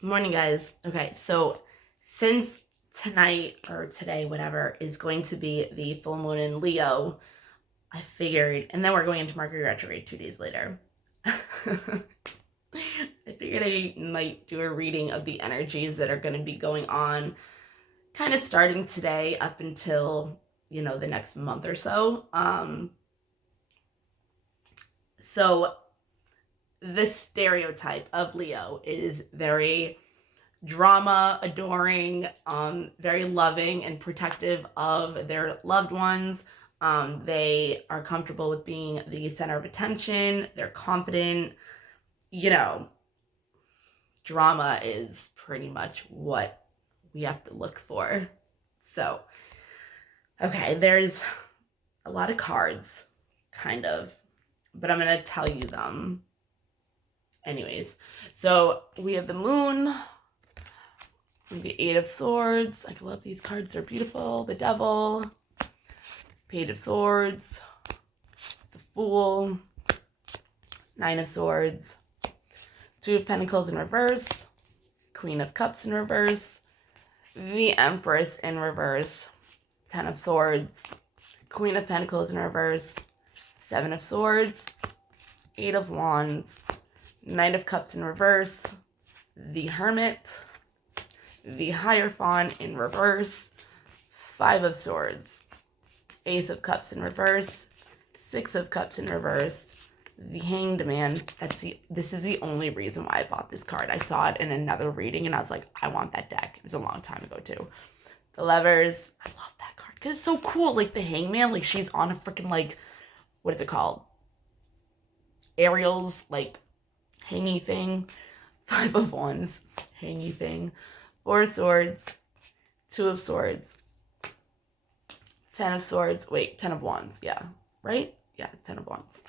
Morning, guys. Okay, so since tonight or today, whatever, is going to be the full moon in Leo, I figured, and then we're going into Mercury Retrograde 2 days later. I figured I might do a reading of the energies that are going to be going on, kind of starting today up until, the next month or so. So the stereotype of Leo is very drama adoring, very loving and protective of their loved ones. They are comfortable with being the center of attention. They're confident. You know, drama is pretty much what we have to look for. So, okay, there's a lot of cards, kind of, but I'm going to tell you them. Anyways, so we have the moon, the Eight of Swords. I love these cards. They're beautiful. The Devil. Page of Swords. The Fool. Nine of Swords. Two of Pentacles in reverse. Queen of Cups in reverse. The Empress in reverse. Ten of Swords. Queen of Pentacles in reverse. Seven of Swords. Eight of Wands. Knight of Cups in reverse. The Hermit. The Hierophant in reverse. Five of Swords. Ace of Cups in reverse. Six of Cups in reverse. The Hanged Man. This is the only reason why I bought this card. I saw it in another reading and I was like, I want that deck. It was a long time ago too. The Lovers. I love that card because it's so cool. Like the Hangman, like she's on a freaking what is it called? Ariel's hangy thing. Five of Wands. Hangy thing. Four of Swords. Two of Swords. Ten of Swords. Wait, Ten of Wands. Yeah. Right? Yeah, Ten of Wands.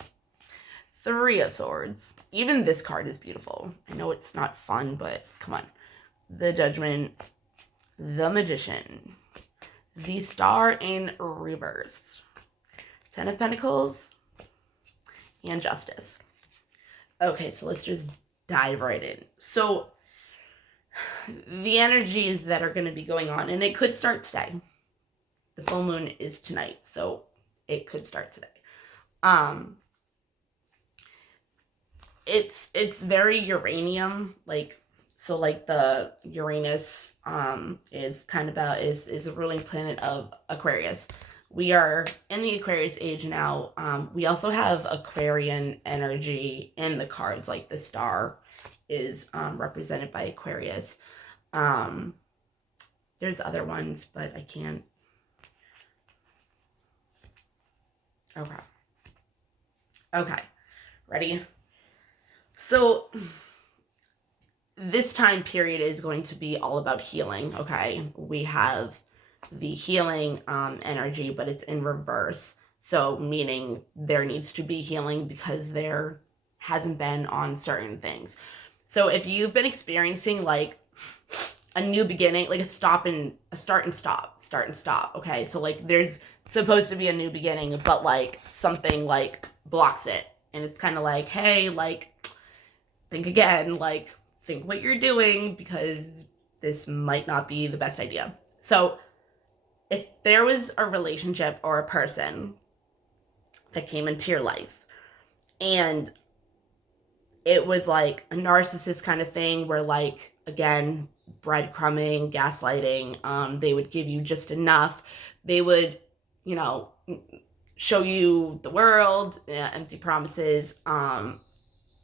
Three of Swords. Even this card is beautiful. I know it's not fun, but come on. The Judgment. The Magician. The Star in reverse. Ten of Pentacles. And Justice. Okay, so let's just dive right in. So the energies that are going to be going on, and it could start today. The full moon is tonight, so it could start today. It's very uranium, the Uranus is kind of is a ruling planet of Aquarius. We are in the Aquarius age now. We also have Aquarian energy in the cards, like the star is represented by Aquarius. There's other ones, but I can't. Okay. Ready? So this time period is going to be all about healing, okay? We have the healing energy, but it's in reverse. So meaning there needs to be healing because there hasn't been on certain things. So if you've been experiencing a new beginning, like a start and stop, okay? So there's supposed to be a new beginning, but something blocks it. And it's kind of hey, think again, think what you're doing because this might not be the best idea. So if there was a relationship or a person that came into your life and it was a narcissist kind of thing where again, breadcrumbing, gaslighting, they would give you just enough. They would, show you the world, empty promises, and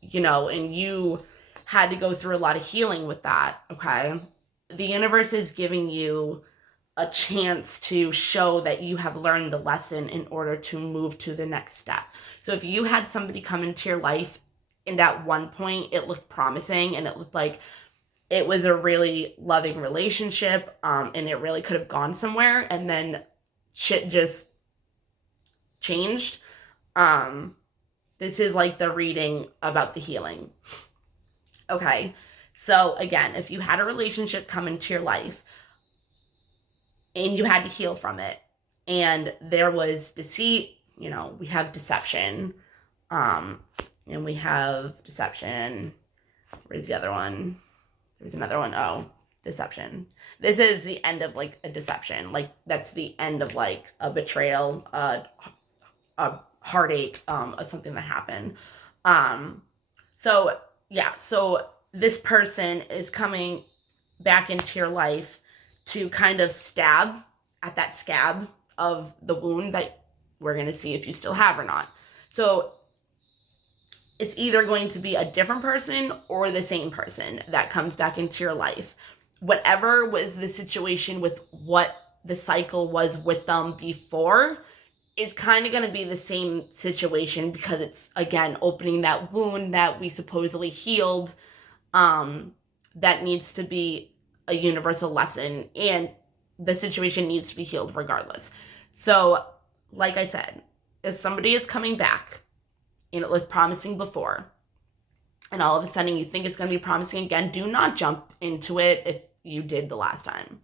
you had to go through a lot of healing with that, okay? The universe is giving you a chance to show that you have learned the lesson in order to move to the next step. So if you had somebody come into your life and at one point it looked promising and it looked like it was a really loving relationship, and it really could have gone somewhere, and then shit just changed, this is the reading about the healing. Okay, so again, if you had a relationship come into your life and you had to heal from it, and there was deceit, we have deception, and we have deception. Where's the other one? There's another one. Oh, deception. This is the end of like a deception. Like that's the end of like a betrayal, a heartache, something that happened. So yeah, so this person is coming back into your life to kind of stab at that scab of the wound that we're going to see if you still have or not. So it's either going to be a different person or the same person that comes back into your life. Whatever was the situation with what the cycle was with them before is kind of going to be the same situation, because it's, again, opening that wound that we supposedly healed, that needs to be a universal lesson, and the situation needs to be healed regardless. So, like I said, if somebody is coming back and it was promising before, and all of a sudden you think it's going to be promising again, do not jump into it if you did the last time.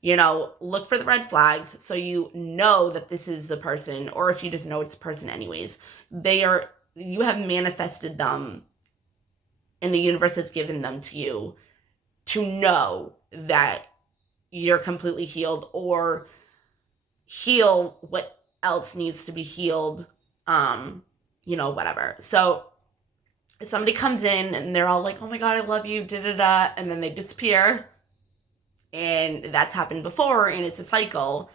You know, look for the red flags so you know that this is the person, or if you just know it's the person anyways, you have manifested them and the universe has given them to you to know that you're completely healed, or heal what else needs to be healed, whatever. So if somebody comes in and they're all like, oh my God, I love you, da-da-da, and then they disappear, and that's happened before and it's a cycle,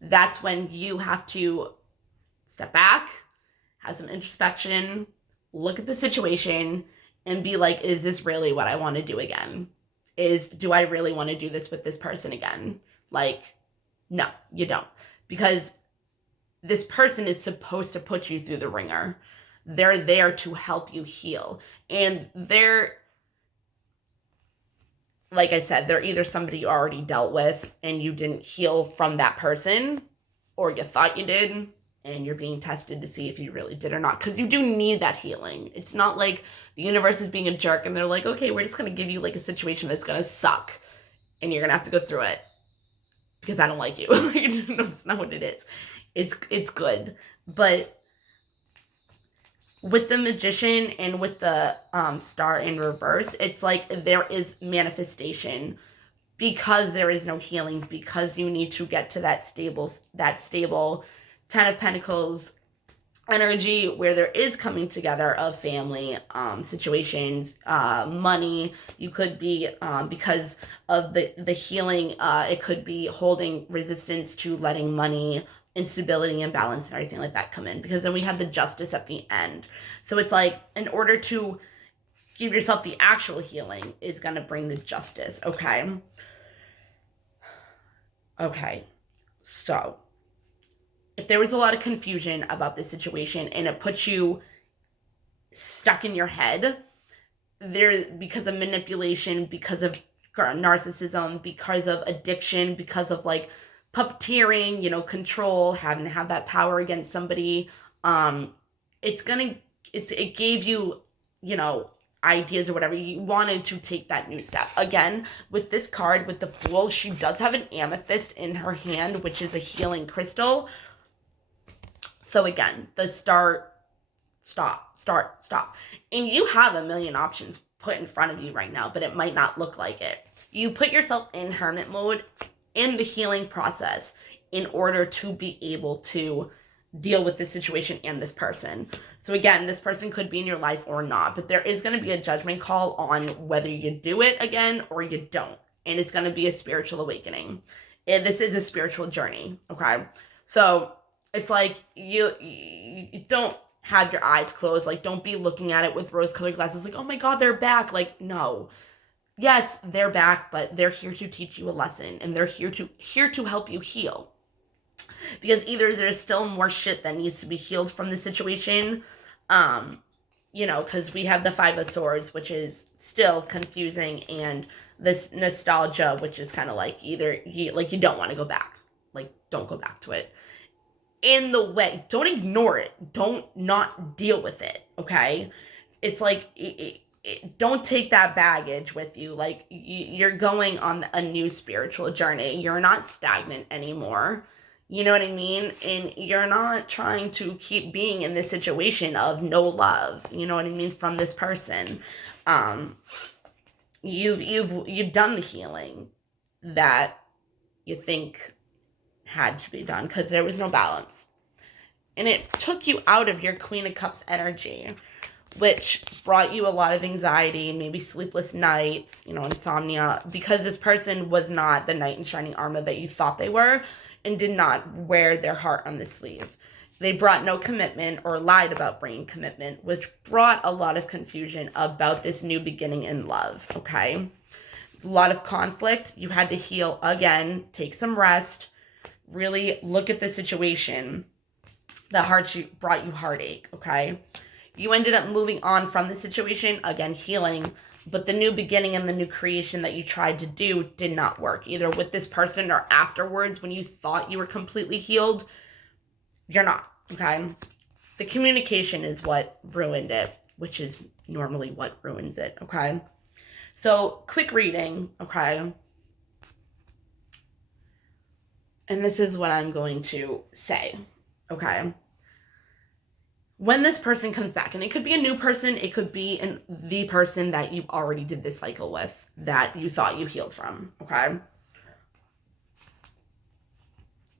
that's when you have to step back, have some introspection, look at the situation, and be like, is this really what I want to do again? Do I really want to do this with this person again? Like, no, you don't. Because this person is supposed to put you through the ringer. They're there to help you heal. And like I said, they're either somebody you already dealt with and you didn't heal from that person, or you thought you did and you're being tested to see if you really did or not, because you do need that healing. It's not like the universe is being a jerk and they're like, okay, we're just going to give you like a situation that's going to suck and you're going to have to go through it because I don't like you. No, it's not what it is. It's good. But with the Magician and with the Star in reverse, it's like there is manifestation because there is no healing, because you need to get to that stable Ten of Pentacles energy where there is coming together of family situations, money. You could be, because of the healing, it could be holding resistance to letting money, instability and balance and everything like that come in, because then we have the Justice at the end. So it's like, in order to give yourself the actual healing is going to bring the Justice. Okay, so if there was a lot of confusion about this situation and it puts you stuck in your head, because of manipulation, because of narcissism, because of addiction, because of like puppeteering, control, having to have that power against somebody, it gave you, ideas or whatever. You wanted to take that new step. Again, with this card, with the Fool, she does have an amethyst in her hand, which is a healing crystal. So again, the stop. And you have a million options put in front of you right now, but it might not look like it. You put yourself in hermit mode in the healing process in order to be able to deal with this situation and this person. So again, this person could be in your life or not, but there is going to be a judgment call on whether you do it again or you don't. And it's going to be a spiritual awakening. And this is a spiritual journey, okay? So it's like you don't have your eyes closed. Like, don't be looking at it with rose-colored glasses like, oh my God, they're back. Like, no. Yes, they're back, but they're here to teach you a lesson, and they're here to help you heal. Because either there's still more shit that needs to be healed from the situation, because we have the Five of Swords, which is still confusing, and this nostalgia, which is kind of like either you don't want to go back. Like, don't go back to it. In the way, don't ignore it. Don't not deal with it, okay? It's like, don't take that baggage with you. Like, you're going on a new spiritual journey. You're not stagnant anymore. You know what I mean? And you're not trying to keep being in this situation of no love. You know what I mean? From this person. you've done the healing that you think had to be done, because there was no balance. And it took you out of your Queen of Cups energy, which brought you a lot of anxiety, maybe sleepless nights, insomnia, because this person was not the knight in shining armor that you thought they were, and did not wear their heart on the sleeve. They brought no commitment, or lied about bringing commitment, which brought a lot of confusion about this new beginning in love, okay? A lot of conflict. You had to heal again, take some rest, really look at the situation that brought you heartache, okay? You ended up moving on from the situation, again, healing, but the new beginning and the new creation that you tried to do did not work, either with this person or afterwards when you thought you were completely healed. You're not, okay? The communication is what ruined it, which is normally what ruins it, okay? So, quick reading, okay? And this is what I'm going to say, okay? When this person comes back, and it could be a new person, it could be the person that you already did this cycle with, that you thought you healed from, okay?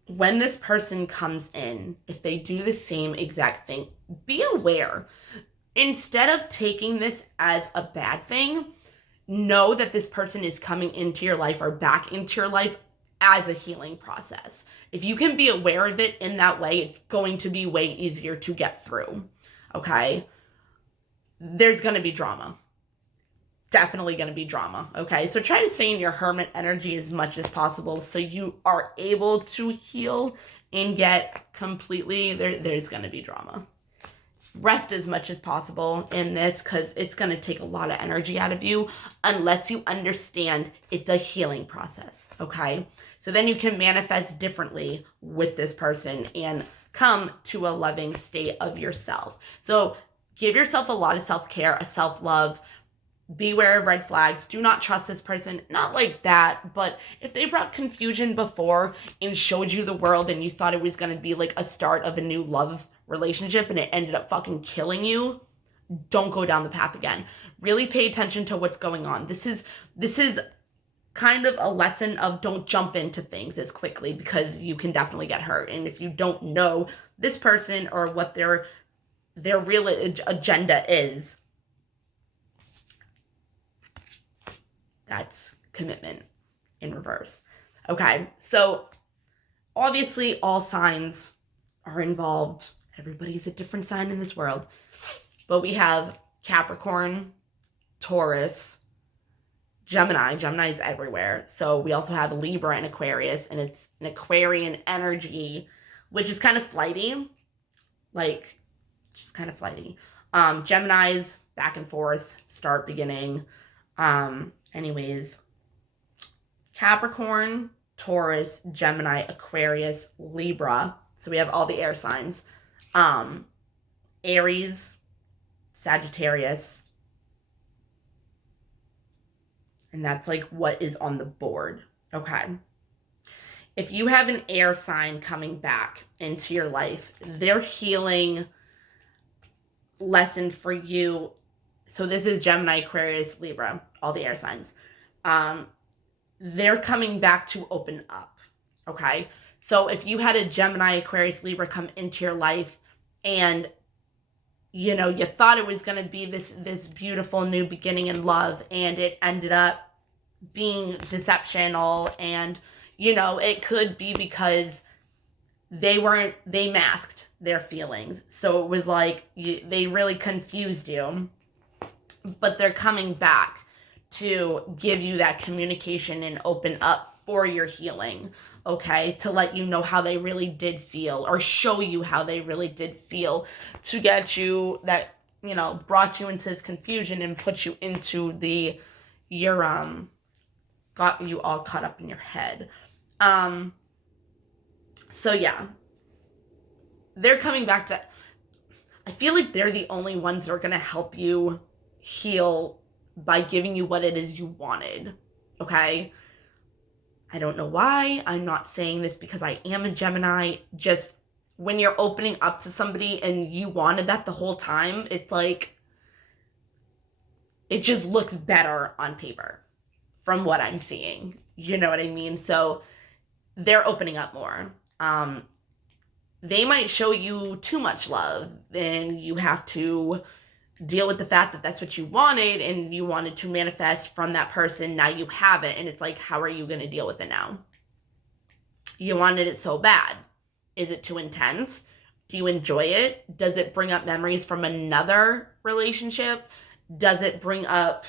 When this person comes in, if they do the same exact thing, be aware. Instead of taking this as a bad thing, know that this person is coming into your life or back into your life as a healing process. If you can be aware of it in that way, it's going to be way easier to get through, okay? There's going to be drama. Definitely going to be drama, okay? So try to stay in your hermit energy as much as possible so you are able to heal and get completely, there's going to be drama. Rest as much as possible in this, because it's going to take a lot of energy out of you unless you understand it's a healing process, okay? So then you can manifest differently with this person and come to a loving state of yourself. So give yourself a lot of self-care, a self-love. Beware of red flags. Do not trust this person. Not like that, but if they brought confusion before and showed you the world and you thought it was going to be like a start of a new love relationship and it ended up fucking killing you, don't go down the path again. Really pay attention to what's going on. This is kind of a lesson of don't jump into things as quickly, because you can definitely get hurt. And if you don't know this person or what their real agenda is, that's commitment in reverse. Okay, so obviously all signs are involved. Everybody's a different sign in this world. But we have Capricorn, Taurus, Gemini. Gemini is everywhere. So we also have Libra and Aquarius, and it's an Aquarian energy, which is kind of flighty. Like, just kind of flighty. Gemini's back and forth, start, beginning. Anyways, Capricorn, Taurus, Gemini, Aquarius, Libra. So we have all the air signs. Aries, Sagittarius. And that's like what is on the board. Okay. If you have an air sign coming back into your life, their healing lesson for you. So this is Gemini, Aquarius, Libra, all the air signs. They're coming back to open up, okay? So if you had a Gemini, Aquarius, Libra come into your life and, you thought it was going to be this beautiful new beginning in love, and it ended up being deceptional, and, it could be because they masked their feelings. So it was like they really confused you. But they're coming back to give you that communication and open up for your healing, okay? To let you know how they really did feel, or show you how they really did feel, to get you that, brought you into this confusion and put you into got you all caught up in your head. So yeah, they're coming back to, I feel like they're the only ones that are going to help you heal by giving you what it is you wanted, okay? I don't know why. I'm not saying this because I am a Gemini. Just when you're opening up to somebody and you wanted that the whole time, it's like, It just looks better on paper from what I'm seeing. You know what I mean? So they're opening up more. They might show you too much love, and you have to deal with the fact that that's what you wanted and you wanted to manifest from that person. Now you have it, and it's like, how are you going to deal with it now? You wanted it so bad. Is it too intense? Do you enjoy it? Does it bring up memories from another relationship? Does it bring up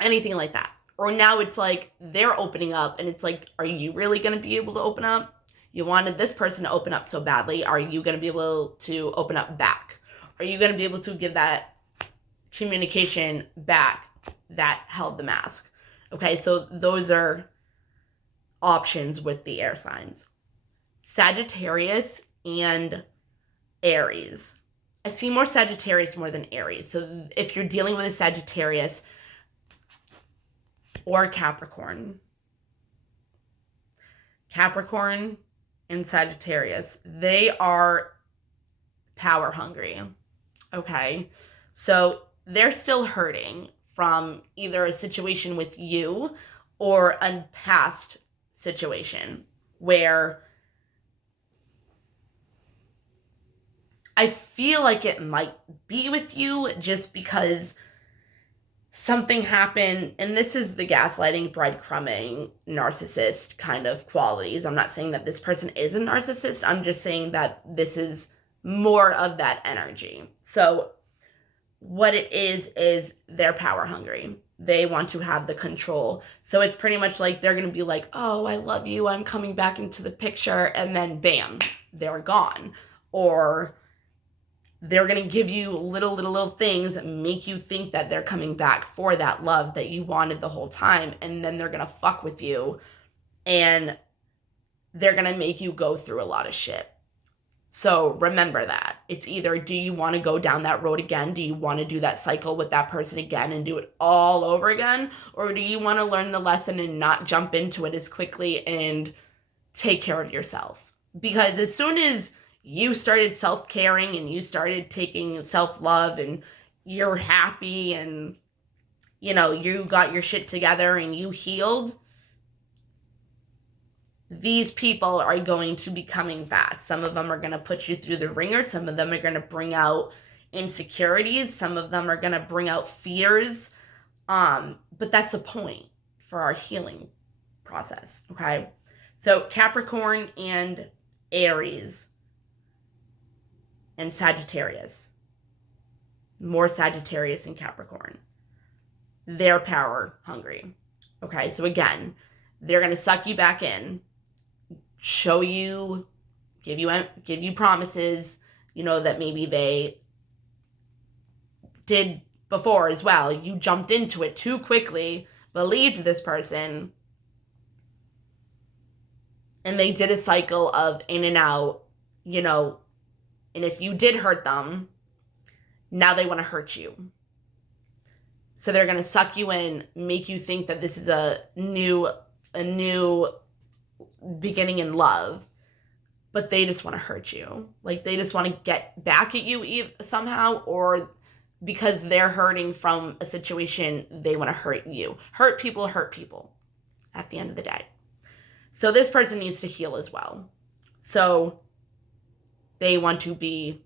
anything like that? Or now it's like they're opening up, and it's like, are you really going to be able to open up? You wanted this person to open up so badly. Are you going to be able to open up back? Are you going to be able to give that communication back that held the mask? Okay, so those are options with the air signs. Sagittarius and Aries. I see more Sagittarius more than Aries. So if you're dealing with a Sagittarius or Capricorn and Sagittarius, they are power hungry. Okay, so they're still hurting from either a situation with you or a past situation where I feel like it might be with you just because something happened, and this is the gaslighting, breadcrumbing, narcissist kind of qualities. I'm not saying that this person is a narcissist. I'm just saying that this is more of that energy. So what it is they're power hungry. They want to have the control. So it's pretty much like they're going to be like, oh, I love you, I'm coming back into the picture, and then bam, they're gone. Or they're going to give you little things that make you think that they're coming back for that love that you wanted the whole time. And then they're going to fuck with you, and they're going to make you go through a lot of shit. So remember that. It's either, do you want to go down that road again? Do you want to do that cycle with that person again and do it all over again? Or do you want to learn the lesson and not jump into it as quickly and take care of yourself? Because as soon as you started self-caring and you started taking self-love and you're happy and, you know, you got your shit together and you healed, these people are going to be coming back. Some of them are going to put you through the ringer. Some of them are going to bring out insecurities. Some of them are going to bring out fears. But that's the point for our healing process, okay? So Capricorn and Aries and Sagittarius. More Sagittarius and Capricorn. They're power hungry. Okay, so again, they're going to suck you back in, show you, give you promises, you know, that maybe they did before as well. You jumped into it too quickly, believed this person, and they did a cycle of in and out, you know, and if you did hurt them, now they want to hurt you. So they're going to suck you in, make you think that this is a new beginning in love, but they just want to hurt you. Like, they just want to get back at you somehow, or because they're hurting from a situation, they want to hurt you. Hurt people at the end of the day. So this person needs to heal as well. So they want to be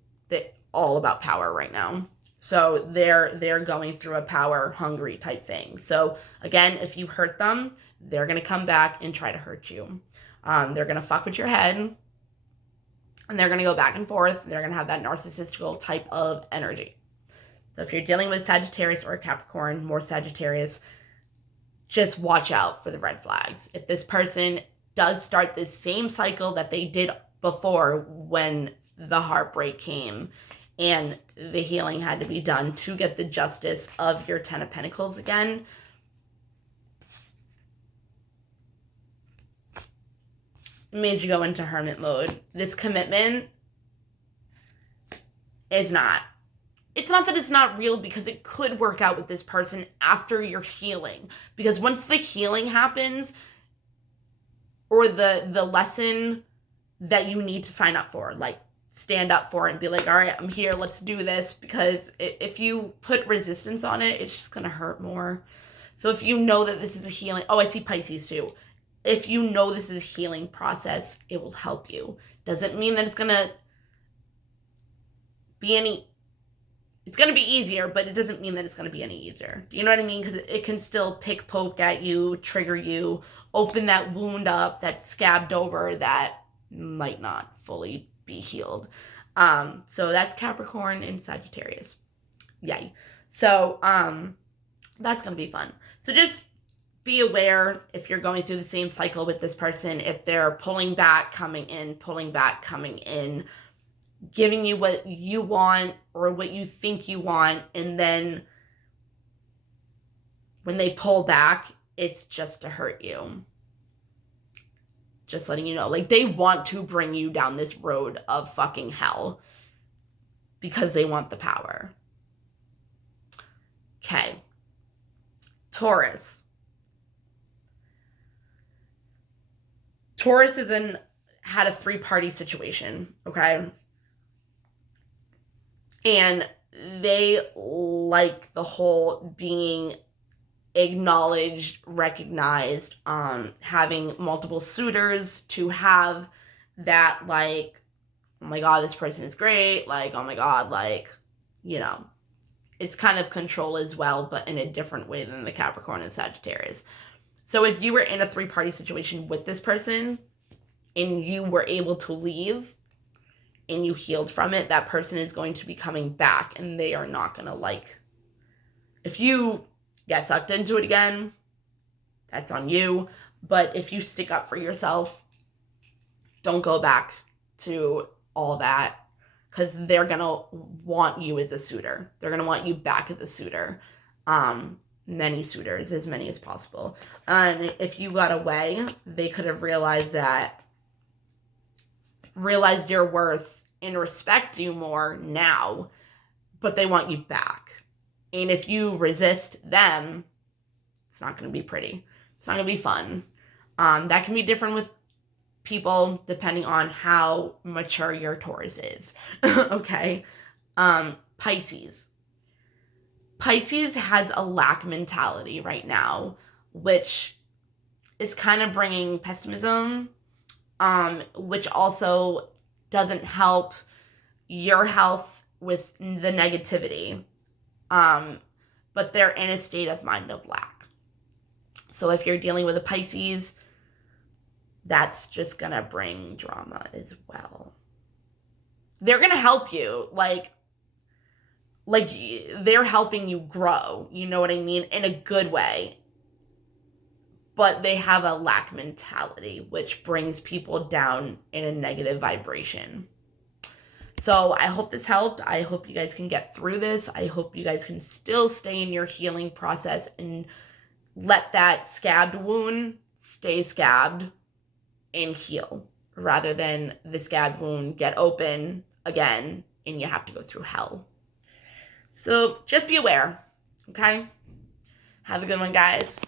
all about power right now. So they're going through a power hungry type thing. So again, if you hurt them, they're going to come back and try to hurt you. They're going to fuck with your head, and they're going to go back and forth. They're going to have that narcissistical type of energy. So if you're dealing with Sagittarius or Capricorn, more Sagittarius, just watch out for the red flags. If this person does start this same cycle that they did before, when the heartbreak came and the healing had to be done to get the justice of your 10 of Pentacles again, it made you go into hermit mode. This commitment is not. It's not that it's not real, because it could work out with this person after your healing. Because once the healing happens, or the lesson that you need to sign up for, like stand up for it and be like, all right, I'm here, let's do this. Because if you put resistance on it, it's just going to hurt more. So if you know that this is a healing, I see Pisces too. If you know this is a healing process, it will help you. Doesn't mean that it's going to be it's going to be easier, but it doesn't mean that it's going to be any easier. Do you know what I mean? Because it can still poke at you, trigger you, open that wound up, that scabbed over that might not fully be healed. So that's Capricorn and Sagittarius. Yay. So that's going to be fun. So just be aware if you're going through the same cycle with this person, if they're pulling back, coming in, giving you what you want or what you think you want, and then when they pull back, it's just to hurt you. Just letting you know, like, they want to bring you down this road of fucking hell because they want the power. Okay. Taurus. Taurus had a 3-party situation, okay? And they like the whole being acknowledged, recognized, having multiple suitors, to have that, like, oh my God, this person is great, like, oh my God, like, you know, it's kind of control as well, but in a different way than the Capricorn and Sagittarius. So if you were in a 3-party situation with this person and you were able to leave and you healed from it, that person is going to be coming back, and they are not going to, like, if you get sucked into it again, that's on you. But if you stick up for yourself, don't go back to all that, because they're going to want you as a suitor. They're going to want you back as a suitor. Many suitors, as many as possible. And if you got away, they could have realized your worth and respect you more now, but they want you back. And if you resist them, it's not going to be pretty. It's not going to be fun. That can be different with people depending on how mature your Taurus is. Okay. Pisces. Pisces has a lack mentality right now, which is kind of bringing pessimism, which also doesn't help your health with the negativity. But they're in a state of mind of lack. So if you're dealing with a Pisces, that's just gonna bring drama as well. They're gonna help you, like they're helping you grow, you know what I mean, in a good way. But they have a lack mentality, which brings people down in a negative vibration. So I hope this helped. I hope you guys can get through this. I hope you guys can still stay in your healing process and let that scabbed wound stay scabbed and heal, rather than the scabbed wound get open again and you have to go through hell. So just be aware, okay? Have a good one, guys.